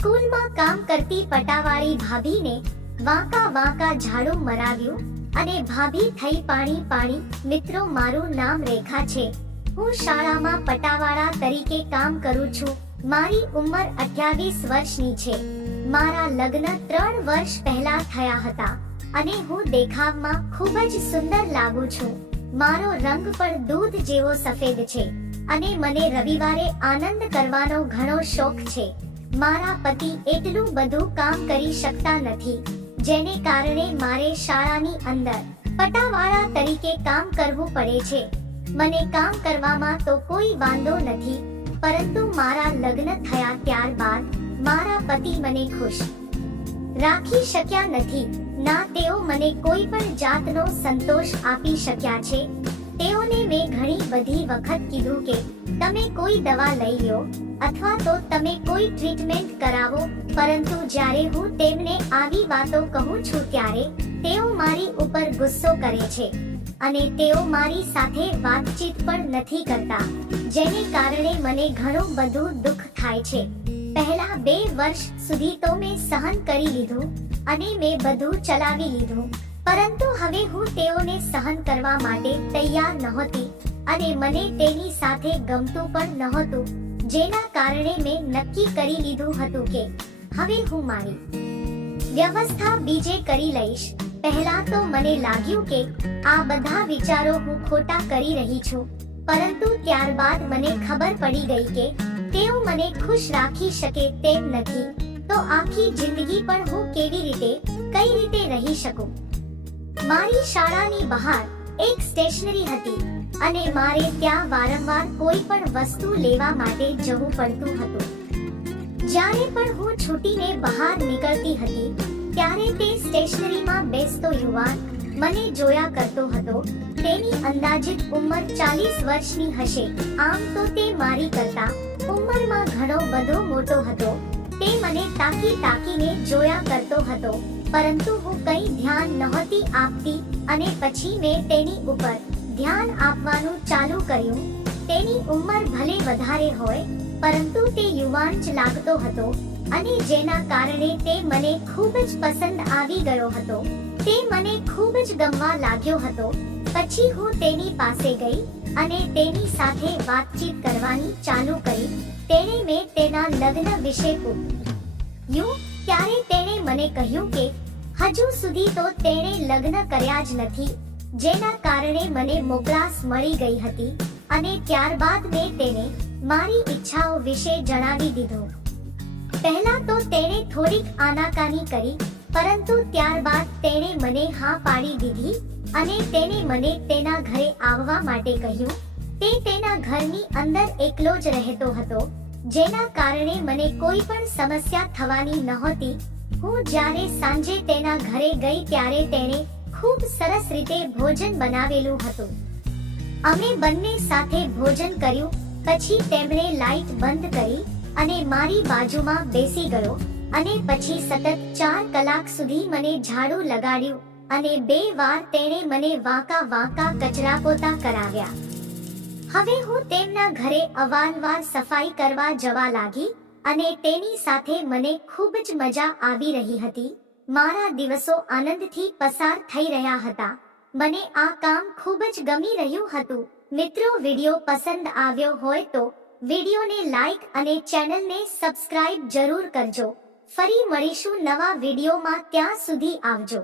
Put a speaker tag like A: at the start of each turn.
A: સ્કૂલમાં કામ કરતી પટાવાળી ભાભીને વાંકા વાંકા ઝાડુ મરાવ્યું અને ભાભી થઈ પાણી પાણી, મિત્રો, મારું નામ રેખા છે. હું શાળામાં પટાવાળા તરીકે કામ કરું છું. મારી ઉંમર અઠ્યાવીસ વર્ષની છે. મારા લગ્ન ત્રણ વર્ષ પહેલા થયા હતા અને હું દેખાવમાં ખૂબ જ સુંદર લાગુ છું. મારો રંગ પણ દૂધ જેવો સફેદ છે અને મને રવિવારે આનંદ કરવાનો ઘણો શોખ છે. મારા પતિ એટલું બધું કામ કરી શકતા નથી, જેને કારણે મારે શાળાની અંદર પટાવાળા તરીકે કામ કરવું પડે છે. મને કામ કરવામાં તો કોઈ વાંધો નથી, પરંતુ મારા લગ્ન થયા ત્યારબાદ મારા પતિ મને ખુશ રાખી શક્યા નથી. ના, તેઓ મને કોઈ પણ જાતનો સંતોષ આપી શક્યા છે. તેઓને મેં ઘણી બધી વખત કીધું કે તમે કોઈ દવા લઈ લો અથવા તો તમે કોઈ ટ્રીટમેન્ટ કરાવો, પરંતુ જ્યારે હું તેમને આવી વાતો કહું છું ત્યારે તેઓ મારી ઉપર ગુસ્સો કરે છે અને તેઓ મારી સાથે વાતચીત પણ નથી કરતા, જેને કારણે મને ઘણું બધું દુઃખ થાય છે. પહેલા બે વર્ષ સુધી તો મેં સહન કરી લીધું અને મેં બધું ચલાવી લીધું, પરંતુ હવે હું તેઓને સહન કરવા માટે તૈયાર નહોતી. અને મને તેની સાથે ગમતું પણ નહોતું, જેના કારણે મેં નક્કી કરી લીધું હતું કે હવે હું મારી વ્યવસ્થા બીજે કરી લઈશ. પહેલા તો મને લાગ્યું કે આ બધા વિચારો હું ખોટા કરી રહી છું, પરંતુ ત્યારબાદ મને ખબર પડી ગઈ કે તેઓ મને ખુશ રાખી શકે તેમ નથી. તો આખી જિંદગી પણ હું કેવી રીતે, કઈ રીતે રહી શકું? મારી શાળાની બહાર એક સ્ટેશનરી હતી અને મારે ત્યાં વારંવાર કોઈ પણ વસ્તુ લેવા માટે જવું પડતું હતું. જ્યારે પણ હું છૂટીને બહાર નીકળતી હતી, ત્યારે તે સ્ટેશનરીમાં બેસતો યુવાન મને જોયા કરતો હતો, તેની અંદાજિત ઉંમર ચાલીસ વર્ષની હશે. આમ તો તે મારી કરતા ઉંમરમાં ઘણો બધો મોટો હતો. તે મને તાકી તાકીને જોયા કરતો હતો, પરંતુ હું કંઈ ધ્યાન નહોતી આપતી અને પછી મેં તેની ઉપર ધ્યાન આપવાનું ચાલુ કર્યું. તેની ઉંમર ભલે વધારે હોય, પરંતુ તે યુવાન જ લાગતો હતો અને જેના કારણે તે મને ખૂબ જ પસંદ આવી ગયો હતો. તે મને ખૂબ જ ગમવા લાગ્યો હતો. પછી હું તેની પાસે ગઈ અને તેની સાથે વાતચીત કરવાની ચાલુ કરી. તેણે મેં તેના લગ્ન વિશે પૂછ્યું. ત્યારે તેણે મને કહ્યું કે હજુ સુધી તો તેણે લગ્ન કર્યા જ નથી. જેના કારણે મને મોકળાશ મળી ગઈ હતી અને ત્યારબાદ મેં તેને મારી ઈચ્છાઓ વિશે જણાવી દીધું. પહેલા તો તેણે થોડીક આનાકાની કરી, પરંતુ ત્યારબાદ તેણે મને હા પાડી દીધી અને તેણે મને તેના ઘરે આવવા માટે કહ્યું. તે તેના ઘરની અંદર એકલો જ રહેતો હતો, જેના કારણે મને કોઈ પણ સમસ્યા થવાની નહોતી હું જ્યારે સાંજે તેના ઘરે ગઈ ત્યારે તેણે ખૂબ સરસ રીતે ભોજન બનાવેલું હતું. અમે બંને સાથે ભોજન કર્યું, પછી તેમણે લાઈટ બંધ કરી અને મારી બાજુમાં બેસી ગયો અને પછી સતત ચાર કલાક સુધી મને ઝાડુ લગાડ્યું અને બે વાર તેણે મને વાંકા વાંકા કચરા પોતા કરાવ્યા. હવે હું તેમના ઘરે અવારનવાર સફાઈ કરવા જવા લાગી અને તેની સાથે મને ખૂબ જ મજા આવી રહી હતી. મારા દિવસો આનંદથી પસાર થઈ રહ્યા હતા. મને આ કામ ખૂબ જ ગમી રહ્યું હતું. મિત્રો, વિડિયો પસંદ આવ્યો હોય તો વિડિયોને લાઈક અને ચેનલને સબસ્ક્રાઇબ જરૂર કરજો. ફરી મળીશું નવા વિડિયોમાં ત્યાં સુધી આવજો.